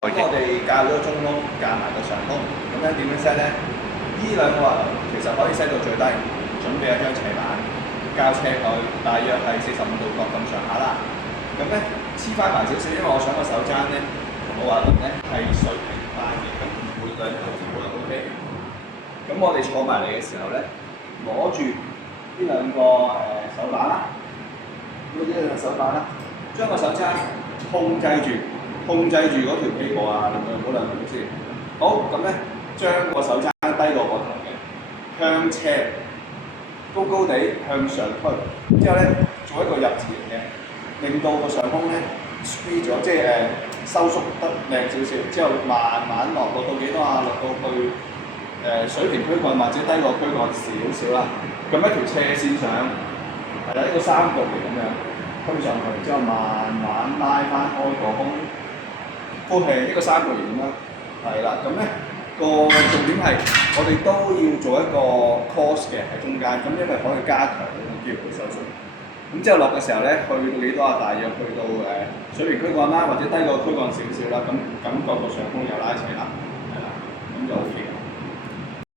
咁我哋教咗個中窿，教埋個上窿，咁樣點樣 set 咧？呢兩個滑輪其實可以 set 到最低，準備一張斜板，交車佢，大約係45度角咁上下啦。咁咧黐翻埋少少，因為我想個手踭咧同個滑輪咧係水平翻嘅，咁唔會兩頭搖啦 ，OK。咁我哋坐埋嚟嘅時候咧，攞住呢兩個手把啦，攞住呢兩個手把啦，將個手踭控制住嗰條屁股啊，嗰兩條先。好，咁咧將個手踭低過個頭嘅，向斜高高地向上推，之後咧做一個入字形嘅，令到個上空咧 squeeze 咗，即係收縮得靚少少。之後慢慢落到幾多啊？落到去水平軀幹或者低過軀幹少少啦。咁一條斜線上，係啦，一個三角形咁樣推上去，之後慢慢拉翻開個胸。呼氣一個三角形咁啦，係啦，咁咧個重點係我哋都要做一個 cross 嘅喺中間，咁因為可以加強個肌肉嘅收縮。咁之後落嘅時候咧，去到幾多啊？大約去到水平軀幹啦，或者低過軀幹少少啦，咁感覺個上胸又拉扯啦，係啦，咁就 OK 嘅。